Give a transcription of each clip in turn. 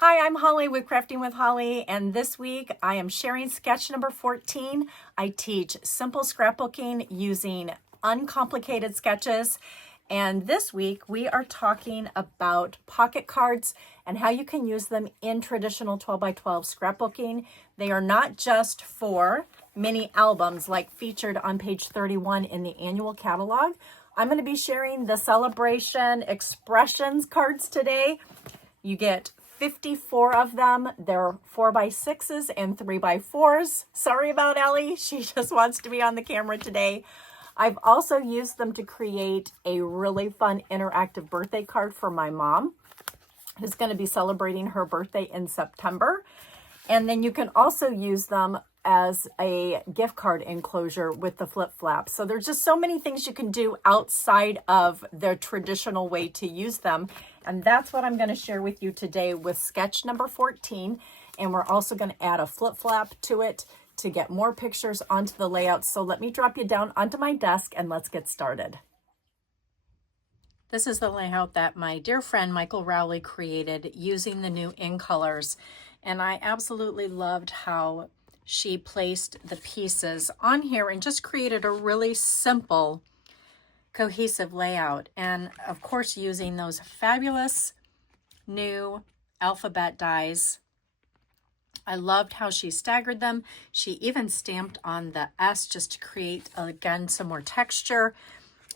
Hi, I'm Holly with Crafting with Holly, and this week I am sharing sketch number 14. I teach simple scrapbooking using uncomplicated sketches, and this week we are talking about pocket cards and how you can use them in traditional 12 by 12 scrapbooking. They are not just for mini albums like featured on page 31 in the annual catalog. I'm going to be sharing the Celebration Expressions cards today. You get 54 of them. They're 4x6s and 3x4s. Sorry about Ellie. She just wants to be on the camera today. I've also used them to create a really fun interactive birthday card for my mom, who's going to be celebrating her birthday in September. And then you can also use them as a gift card enclosure with the flip flap. So there's just so many things you can do outside of the traditional way to use them. And that's what I'm going to share with you today with sketch number 14. And we're also going to add a flip flap to it to get more pictures onto the layout. So let me drop you down onto my desk and let's get started. This is the layout that my dear friend Michael Rowley created using the new in colors. And I absolutely loved how she placed the pieces on here and just created a really simple, cohesive layout. And of course, using those fabulous new alphabet dies. I loved how she staggered them. She even stamped on the S just to create, again, some more texture.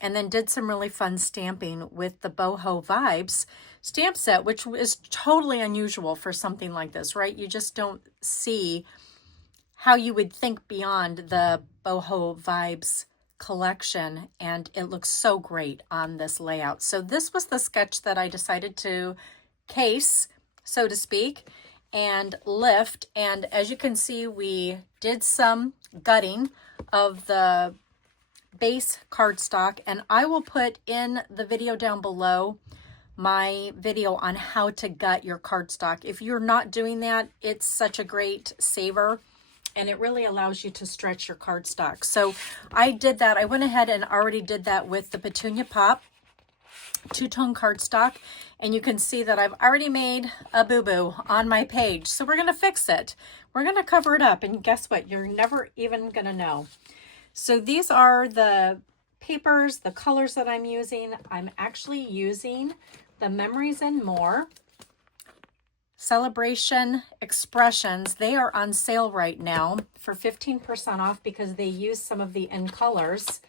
And then did some really fun stamping with the Boho Vibes stamp set, which is totally unusual for something like this, right? You just don't see how you would think beyond the Boho Vibes collection, and it looks so great on this layout. So this was the sketch that I decided to case, so to speak, and lift. And as you can see, we did some gutting of the base cardstock, and I will put in the video down below my video on how to gut your cardstock. If you're not doing that, it's such a great saver and it really allows you to stretch your cardstock. So I did that. I went ahead and already did that with the Petunia Pop two-tone cardstock, and you can see that I've already made a boo-boo on my page. So we're going to fix it. We're going to cover it up, and guess what? You're never even going to know. So these are the papers, the colors that I'm using. I'm actually using the Memories and More Celebration Expressions. They are on sale right now for 15% off because they use some of the in colors.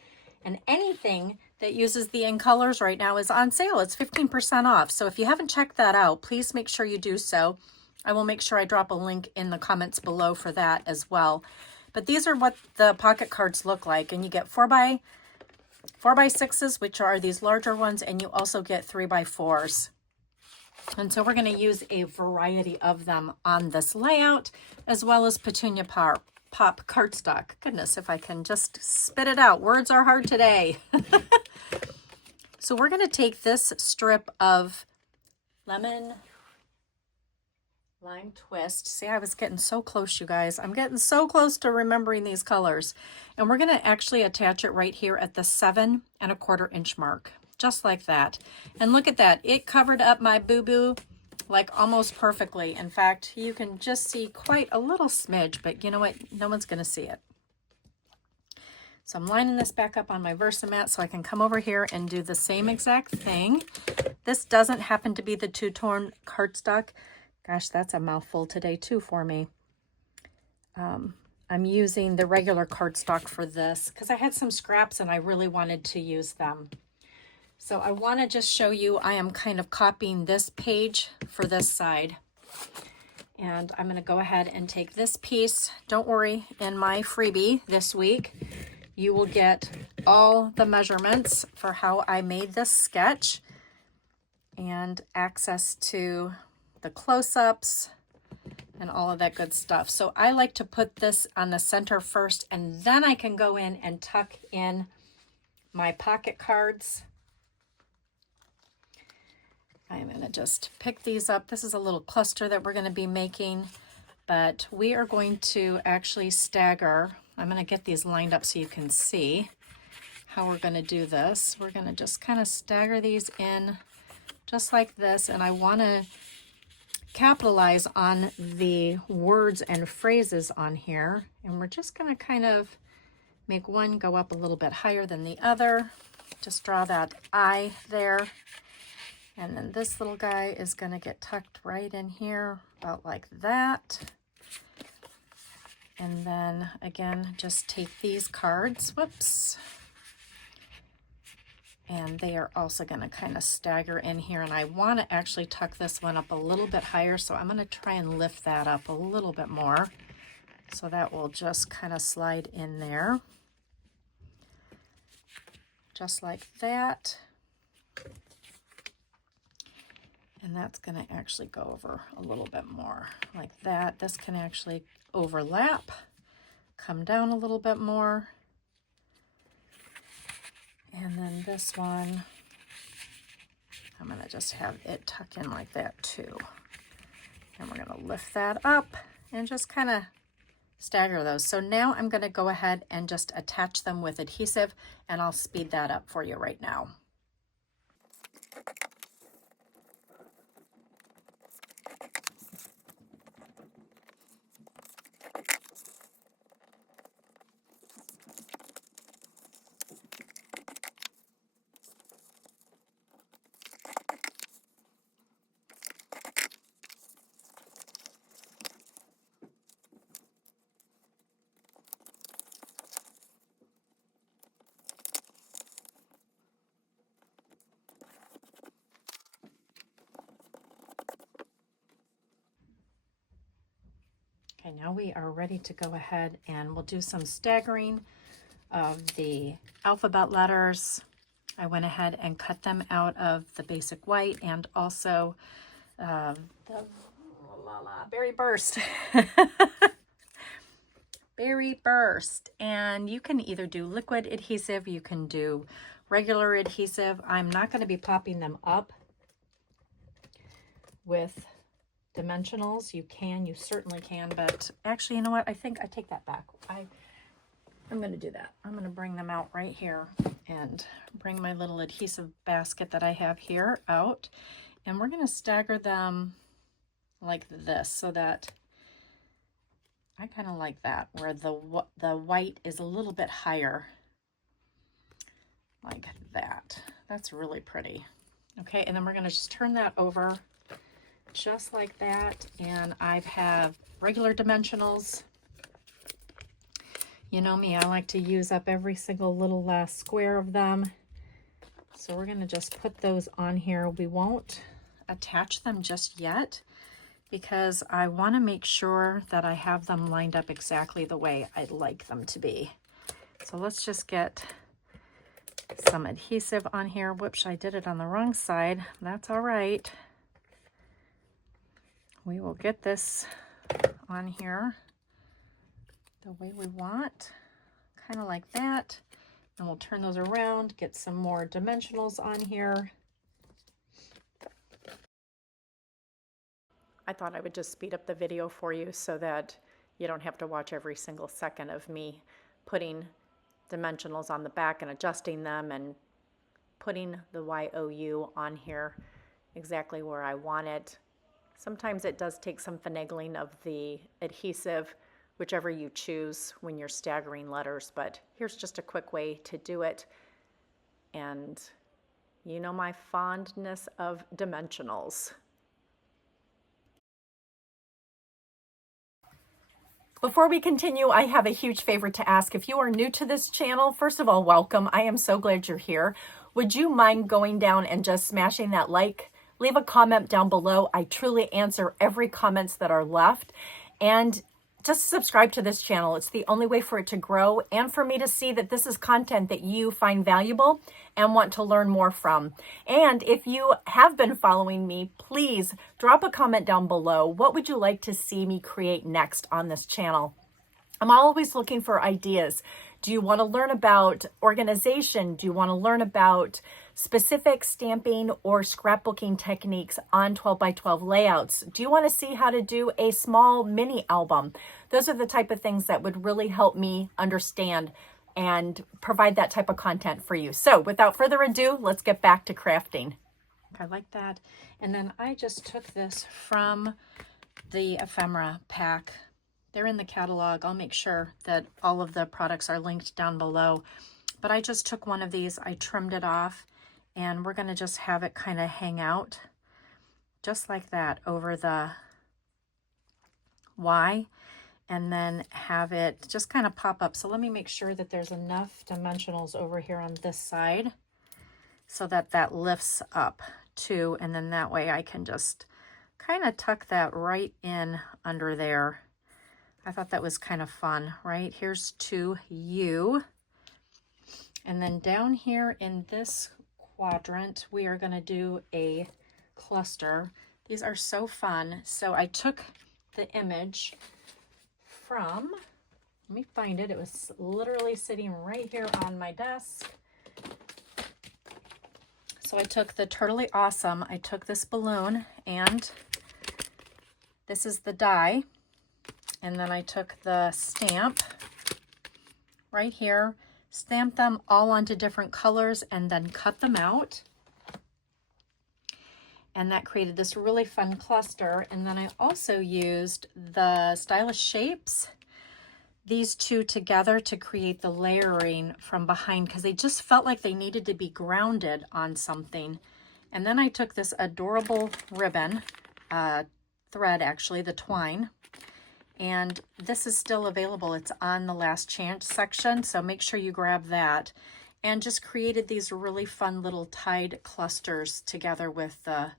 And anything that uses the in colors right now is on sale. It's 15% off. So if you haven't checked that out, please make sure you do so. I will make sure I drop a link in the comments below for that as well. But these are what the pocket cards look like. And you get 4x6s, which are these larger ones, and you also get 3x4s. And so we're going to use a variety of them on this layout, as well as Petunia Pop cardstock. Goodness, if I can just spit it out. Words are hard today. So we're going to take this strip of lemon lime twist. See, I was getting so close, you guys. I'm getting so close to remembering these colors. And we're going to actually attach it right here at the 7 1/4 inch mark, just like that. And look at that. It covered up my boo-boo like almost perfectly. In fact, you can just see quite a little smidge, but you know what? No one's going to see it. So I'm lining this back up on my Versamat so I can come over here and do the same exact thing. This doesn't happen to be the two-tone cardstock. Gosh, that's a mouthful today too for me. I'm using the regular cardstock for this because I had some scraps and I really wanted to use them. So I want to just show you, I am kind of copying this page for this side. And I'm going to go ahead and take this piece. Don't worry, in my freebie this week, you will get all the measurements for how I made this sketch and access to the close-ups and all of that good stuff. So I like to put this on the center first, and then I can go in and tuck in my pocket cards. I'm going to just pick these up. This is a little cluster that we're going to be making, but we are going to actually stagger. I'm going to get these lined up so you can see how we're going to do this. We're going to just kind of stagger these in just like this, and I want to capitalize on the words and phrases on here. And we're just going to kind of make one go up a little bit higher than the other. Just draw that I there. And then this little guy is going to get tucked right in here, about like that. And then again, just take these cards, whoops. And they are also going to kind of stagger in here. And I want to actually tuck this one up a little bit higher. So I'm going to try and lift that up a little bit more. So that will just kind of slide in there. Just like that. And that's going to actually go over a little bit more like that. This can actually overlap, come down a little bit more. And then this one, I'm going to just have it tuck in like that too. And we're going to lift that up and just kind of stagger those. So now I'm going to go ahead and just attach them with adhesive, and I'll speed that up for you right now. Okay, now we are ready to go ahead and we'll do some staggering of the alphabet letters. I went ahead and cut them out of the basic white and also the Berry Burst. Berry Burst. And you can either do liquid adhesive, you can do regular adhesive. I'm not going to be popping them up with dimensionals. You certainly can, but actually, you know what? I think I take that back. I'm going to do that. I'm going to bring them out right here and bring my little adhesive basket that I have here out, and we're going to stagger them like this so that I kind of like that, where the white is a little bit higher, like that. That's really pretty. Okay, and then we're going to just turn that over just like that, and I have regular dimensionals. You know me, I like to use up every single little last square of them. So we're going to just put those on here. We won't attach them just yet because I want to make sure that I have them lined up exactly the way I'd like them to be. So let's just get some adhesive on here. Whoops, I did it on the wrong side. That's all right. We will get this on here the way we want, kind of like that. And we'll turn those around, get some more dimensionals on here. I thought I would just speed up the video for you so that you don't have to watch every single second of me putting dimensionals on the back and adjusting them and putting the YOU on here exactly where I want it. Sometimes it does take some finagling of the adhesive, whichever you choose when you're staggering letters, but here's just a quick way to do it. And you know my fondness of dimensionals. Before we continue, I have a huge favor to ask. If you are new to this channel, first of all, welcome. I am so glad you're here. Would you mind going down and just smashing that like? Leave a comment down below. I truly answer every comments that are left. And just subscribe to this channel. It's the only way for it to grow and for me to see that this is content that you find valuable and want to learn more from. And if you have been following me, please drop a comment down below. What would you like to see me create next on this channel? I'm always looking for ideas. Do you want to learn about organization? Do you want to learn about specific stamping or scrapbooking techniques on 12 by 12 layouts? Do you want to see how to do a small mini album? Those are the type of things that would really help me understand and provide that type of content for you. So without further ado, let's get back to crafting. I like that. And then I just took this from the Ephemera pack. They're in the catalog. I'll make sure that all of the products are linked down below. But I just took one of these, I trimmed it off, and we're gonna just have it kind of hang out just like that over the Y, and then have it just kind of pop up. So let me make sure that there's enough dimensionals over here on this side so that that lifts up too, and then that way I can just kind of tuck that right in under there. I thought that was kind of fun, right? Here's to you. And then down here in this quadrant, we are going to do a cluster. These are so fun. So I took the image from, let me find it. It was literally sitting right here on my desk. So I took the Turtly Awesome. I took this balloon, and this is the die. And then I took the stamp right here, stamped them all onto different colors, and then cut them out. And that created this really fun cluster. And then I also used the Stylish Shapes, these two together, to create the layering from behind, because they just felt like they needed to be grounded on something. And then I took this adorable ribbon, thread actually, the twine, and this is still available. It's on the Last Chance section, so make sure you grab that. And just created these really fun little tied clusters together with the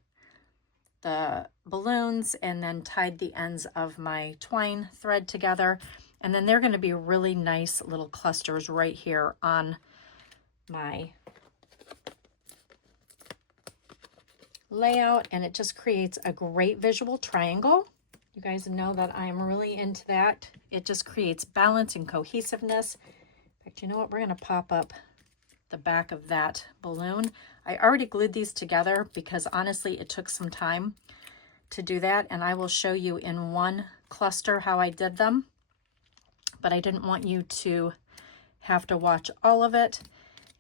balloons, and then tied the ends of my twine thread together. And then they're going to be really nice little clusters right here on my layout, and it just creates a great visual triangle. You guys know that I'm really into that. It just creates balance and cohesiveness. In fact, you know what? We're going to pop up the back of that balloon. I already glued these together because honestly it took some time to do that, and I will show you in one cluster how I did them, but I didn't want you to have to watch all of it.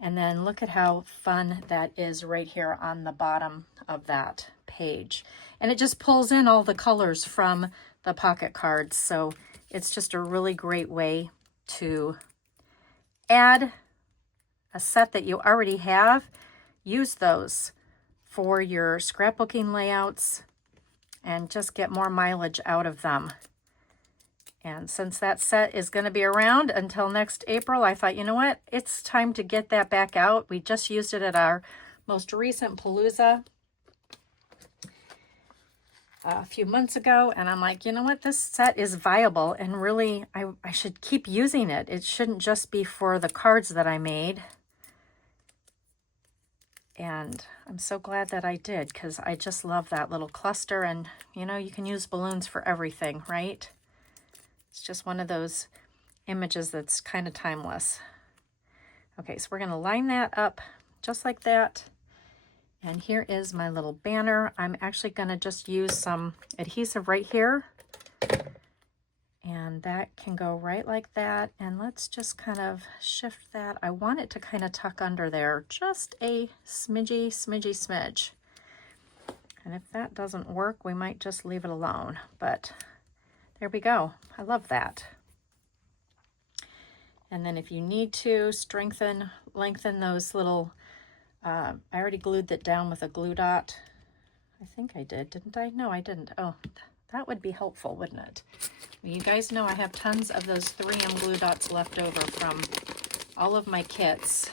And then look at how fun that is right here on the bottom of that page. And it just pulls in all the colors from the pocket cards. So it's just a really great way to add a set that you already have. Use those for your scrapbooking layouts and just get more mileage out of them. And since that set is going to be around until next April, I thought, you know what? It's time to get that back out. We just used it at our most recent Palooza a few months ago. And I'm like, you know what? This set is viable, and really, I should keep using it. It shouldn't just be for the cards that I made. And I'm so glad that I did, because I just love that little cluster. And, you know, you can use balloons for everything, right? It's just one of those images that's kind of timeless. Okay, so we're going to line that up just like that. And here is my little banner. I'm actually going to just use some adhesive right here. And that can go right like that. And let's just kind of shift that. I want it to kind of tuck under there, just a smidge. And if that doesn't work, we might just leave it alone. But there we go. I love that. And then if you need to lengthen those little, I already glued that down with a glue dot. I think I did, didn't I? No, I didn't. Oh, that would be helpful, wouldn't it? Well, you guys know I have tons of those 3M glue dots left over from all of my kits.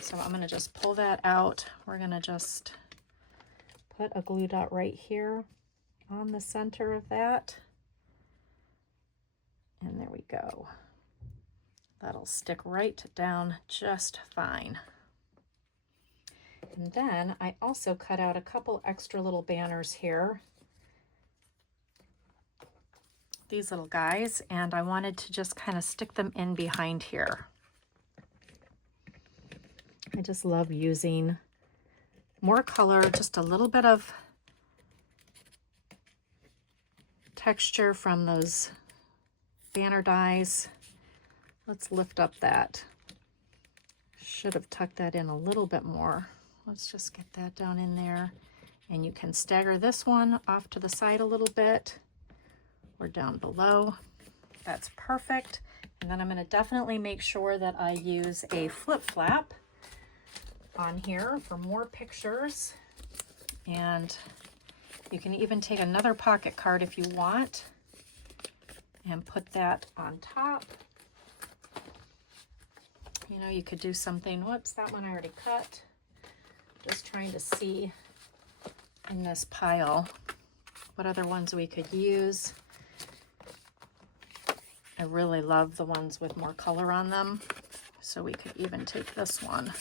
So I'm going to just pull that out. We're going to just put a glue dot right here on the center of that. And there we go. That'll stick right down just fine. And then I also cut out a couple extra little banners here. These little guys, and I wanted to just kind of stick them in behind here. I just love using more color, just a little bit of texture from those banner dies. Let's lift up that. Should have tucked that in a little bit more. let's just get that down in there. And you can stagger this one off to the side a little bit or down below. That's perfect. And then I'm going to definitely make sure that I use a flip flap on here for more pictures. And you can even take another pocket card if you want and put that on top. You know, you could do something, whoops, that one I already cut. Just trying to see in this pile what other ones we could use. I really love the ones with more color on them. So we could even take this one.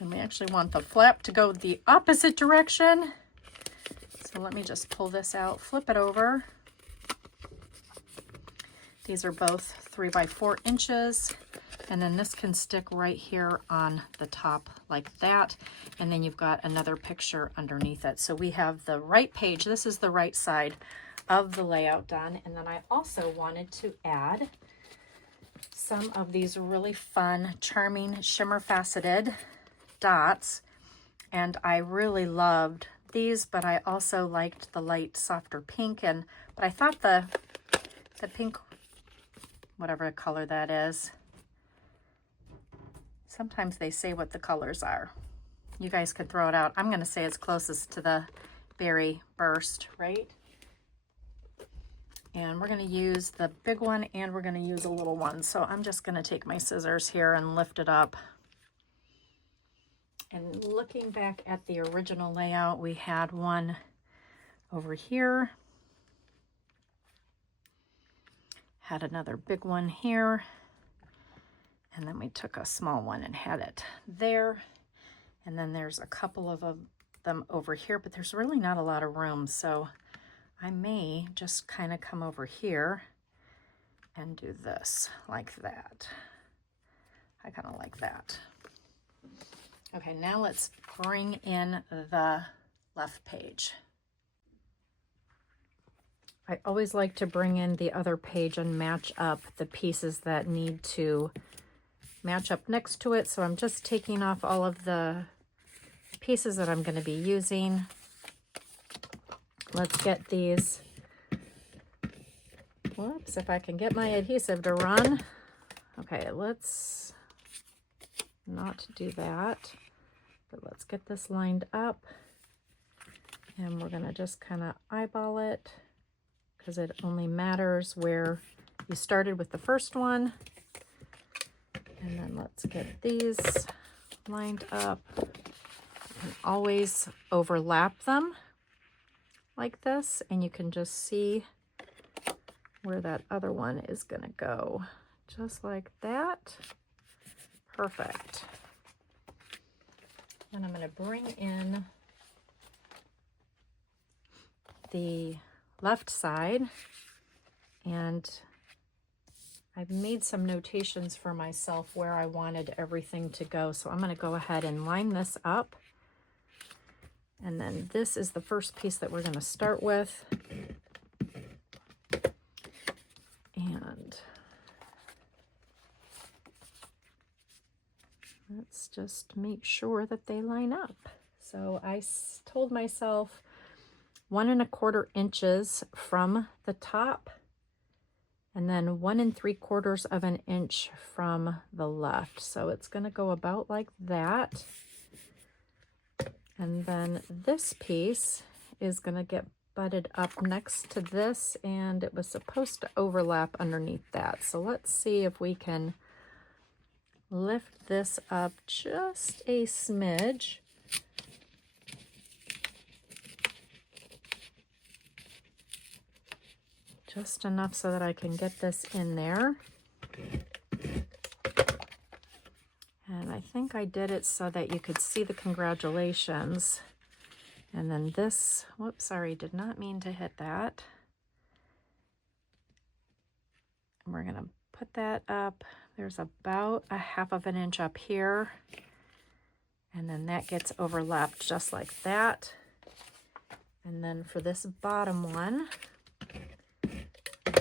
And we actually want the flap to go the opposite direction. So let me just pull this out, flip it over. These are both 3 by 4 inches. And then this can stick right here on the top like that. And then you've got another picture underneath it. So we have the right page. This is the right side of the layout done. And then I also wanted to add some of these really fun, charming, shimmer faceted dots. And I really loved these, but I also liked the light, softer pink. But I thought the pink, whatever color that is, sometimes they say what the colors are. You guys could throw it out. I'm going to say it's closest to the berry burst, right? And we're going to use the big one and we're going to use a little one. So I'm just going to take my scissors here and lift it up. And looking back at the original layout, we had one over here. Had another big one here. And then we took a small one and had it there. And then there's a couple of them over here, but there's really not a lot of room. So I may just kind of come over here and do this like that. I kind of like that. Okay, now let's bring in the left page. I always like to bring in the other page and match up the pieces that need to match up next to it. So I'm just taking off all of the pieces that I'm going to be using. Let's get these. Whoops, if I can get my adhesive to run. Okay, let's not do that. But let's get this lined up. And we're going to just kind of eyeball it because it only matters where you started with the first one. And then let's get these lined up. You can always overlap them like this, and you can just see where that other one is going to go. Just like that. Perfect. And I'm going to bring in the left side, and I've made some notations for myself where I wanted everything to go. So I'm going to go ahead and line this up. And then this is the first piece that we're going to start with. And let's just make sure that they line up. So I told myself 1 1/4 inches from the top, and then 1 3/4 of an inch from the left. So it's going to go about like that. And then this piece is going to get butted up next to this, and it was supposed to overlap underneath that. So let's see if we can lift this up just a smidge. Just enough so that I can get this in there. And I think I did it so that you could see the congratulations. And then this, whoops, sorry, did not mean to hit that. And we're gonna put that up. There's about 1/2 inch up here. And then that gets overlapped just like that. And then for this bottom one,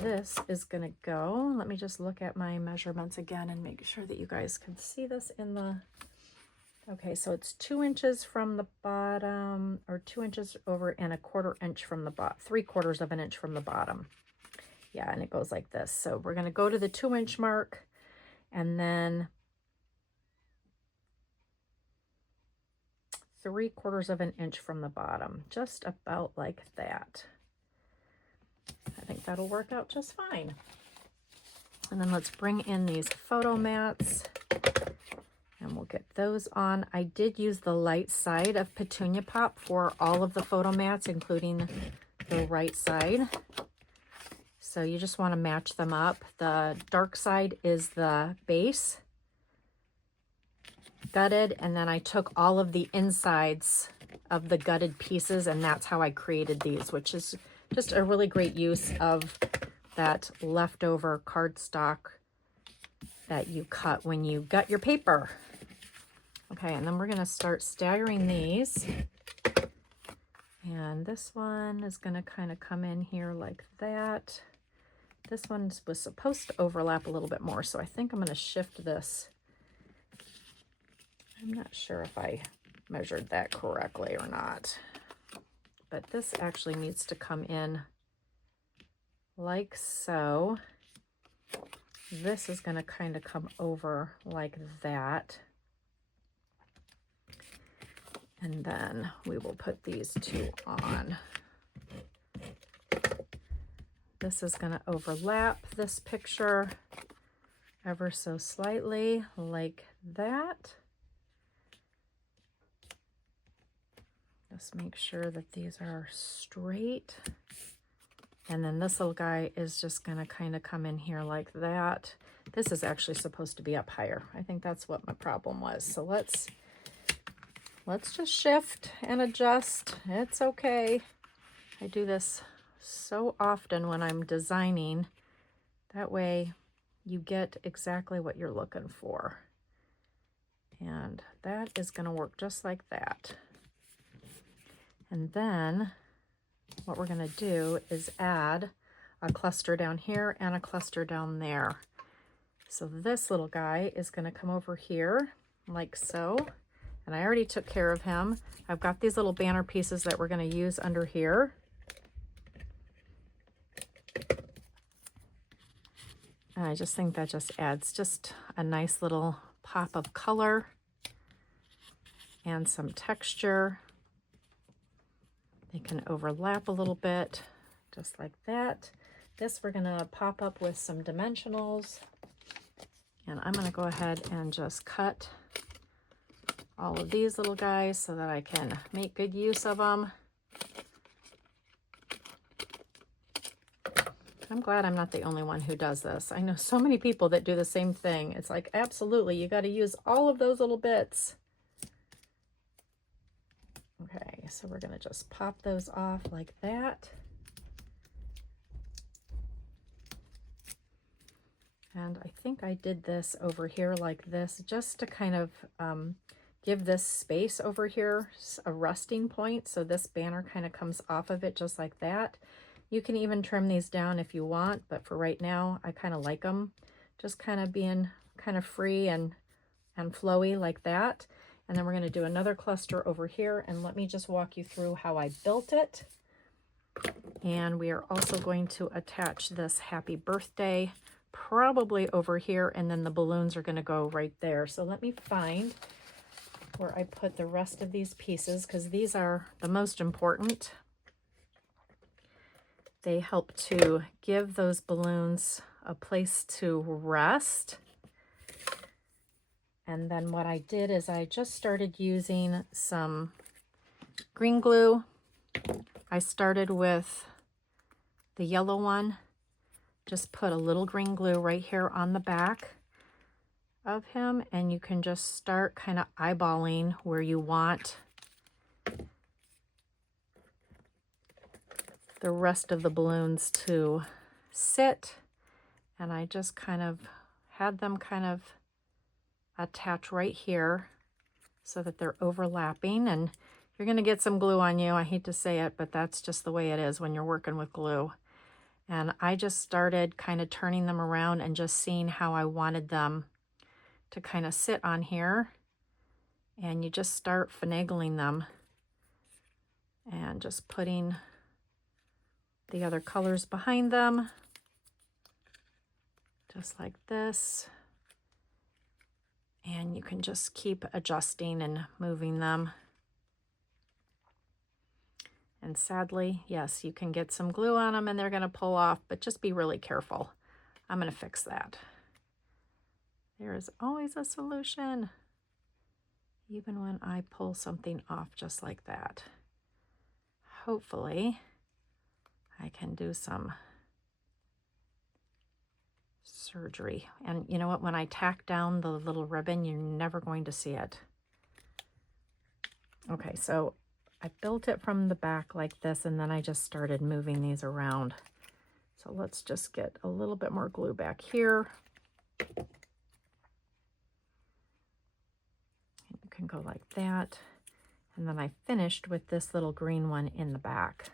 this is going to go. Let me just look at my measurements again and make sure that you guys can see this in the Okay, so it's 2 inches from the bottom, or 2 inches over and a 1/4 inch from the bottom, 3/4 of an inch from the bottom. Yeah, and it goes like this. So we're going to go to the 2 inch mark and then 3/4 of an inch from the bottom, just about like that. I think that'll work out just fine. And then let's bring in these photo mats and we'll get those on. I did use the light side of Petunia Pop for all of the photo mats, including the right side. So you just want to match them up. The dark side is the base, gutted, and then I took all of the insides of the gutted pieces, and that's how I created these, which is just a really great use of that leftover cardstock that you cut when you gut your paper. Okay, and then we're going to start staggering these. And this one is going to kind of come in here like that. This one was supposed to overlap a little bit more, so I think I'm going to shift this. I'm not sure if I measured that correctly or not, but this actually needs to come in like so. This is going to kind of come over like that. And then we will put these two on. This is going to overlap this picture ever so slightly like that. Just make sure that these are straight. And then this little guy is just going to kind of come in here like that. This is actually supposed to be up higher. I think that's what my problem was. So let's just shift and adjust. It's okay. I do this so often when I'm designing. That way you get exactly what you're looking for. And that is going to work just like that. And then what we're going to do is add a cluster down here and a cluster down there. So this little guy is going to come over here like so. And I already took care of him. I've got these little banner pieces that we're going to use under here. And I just think that just adds just a nice little pop of color and some texture. They can overlap a little bit, just like that. This we're going to pop up with some dimensionals. And I'm going to go ahead and just cut all of these little guys so that I can make good use of them. I'm glad I'm not the only one who does this. I know so many people that do the same thing. It's like, absolutely, you got to use all of those little bits. Okay, so we're going to just pop those off like that. And I think I did this over here like this just to kind of give this space over here a resting point. So this banner kind of comes off of it just like that. You can even trim these down if you want, but for right now, I kind of like them just kind of being kind of free and flowy like that. And then we're going to do another cluster over here, and let me just walk you through how I built it. And we are also going to attach this happy birthday probably over here, and then the balloons are going to go right there. So let me find where I put the rest of these pieces, because these are the most important. They help to give those balloons a place to rest. And then what I did is I just started using some green glue. I started with the yellow one. Just put a little green glue right here on the back of him, and you can just start kind of eyeballing where you want the rest of the balloons to sit. And I just kind of had them kind of attach right here so that they're overlapping, and you're going to get some glue on you. I hate to say it, but that's just the way it is when you're working with glue. And I just started kind of turning them around and just seeing how I wanted them to kind of sit on here. and you just start finagling them and just putting the other colors behind them, just like this. And you can just keep adjusting and moving them. And sadly, yes, you can get some glue on them and they're going to pull off, but just be really careful. I'm going to fix that. There is always a solution, even when I pull something off just like that. Hopefully, I can do some surgery. And you know what? When I tack down the little ribbon, you're never going to see it. Okay, so I built it from the back like this, and then I just started moving these around. So let's just get a little bit more glue back here. You can go like that. And then I finished with this little green one in the back.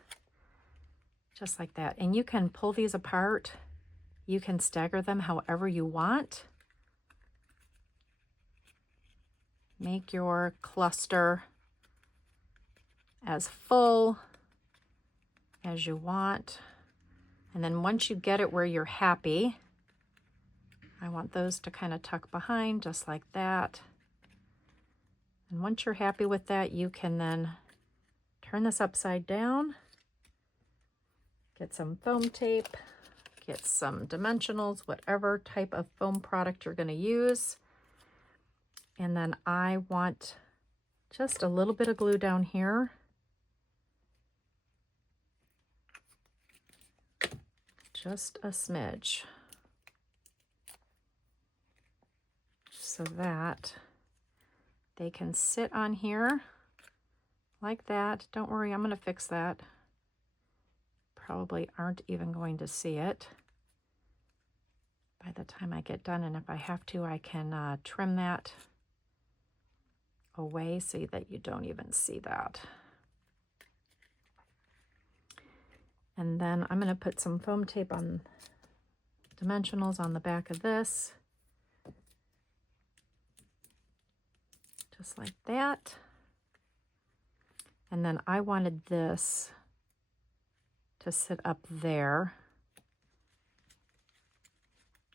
Just like that. And you can pull these apart. You can stagger them however you want. Make your cluster as full as you want. And then once you get it where you're happy, I want those to kind of tuck behind just like that. And once you're happy with that, you can then turn this upside down, get some foam tape, get some dimensionals, whatever type of foam product you're going to use. And then I want just a little bit of glue down here. Just a smidge. So that they can sit on here like that. Don't worry, I'm going to fix that. Probably aren't even going to see it by the time I get done. And if I have to, I can trim that away so that you don't even see that. And then I'm going to put some foam tape on dimensionals on the back of this. Just like that. And then I wanted this to sit up there,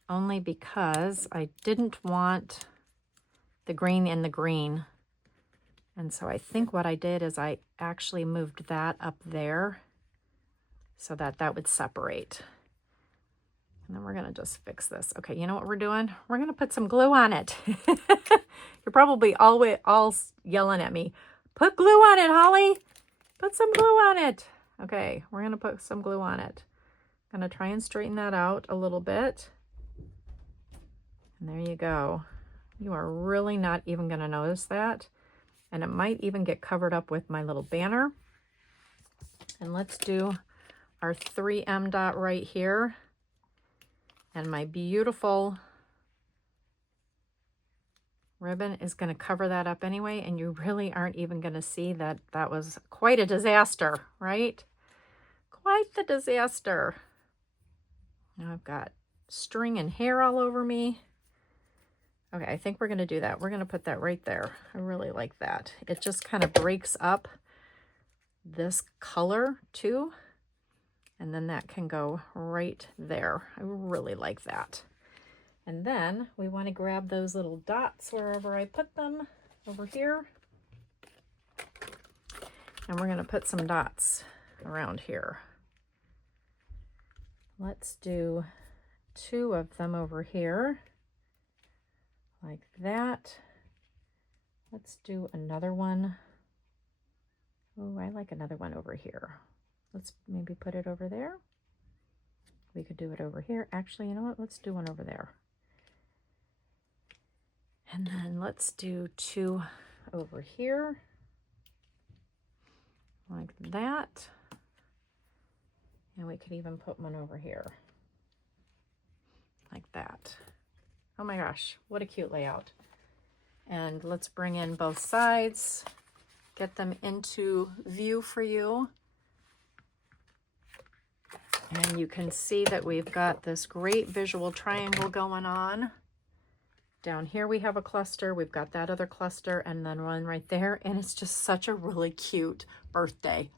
only because I didn't want the green in the green. And so I think what I did is I actually moved that up there so that that would separate. And then we're going to just fix this. Okay, you know what we're doing? We're going to put some glue on it. You're probably all yelling at me. Put glue on it, Holly. Put some glue on it. Okay, we're going to put some glue on it. I'm going to try and straighten that out a little bit. And there you go. You are really not even going to notice that. And it might even get covered up with my little banner. And let's do our 3M dot right here. And my beautiful ribbon is going to cover that up anyway, and you really aren't even going to see that that was quite a disaster, right? Quite the disaster. Now I've got string and hair all over me. Okay, I think we're going to do that. We're going to put that right there. I really like that. It just kind of breaks up this color too. And then that can go right there. I really like that. And then we want to grab those little dots wherever I put them over here. And we're going to put some dots around here. Let's do 2 of them over here, like that. Let's do another one. Oh, I like another one over here. Let's maybe put it over there. We could do it over here. Actually, you know what? Let's do one over there. And then let's do 2 over here, like that. And we could even put one over here, like that. Oh my gosh, what a cute layout. And let's bring in both sides, get them into view for you. And you can see that we've got this great visual triangle going on Down here we have a cluster. We've got that other cluster and then one right there. And it's just such a really cute birthday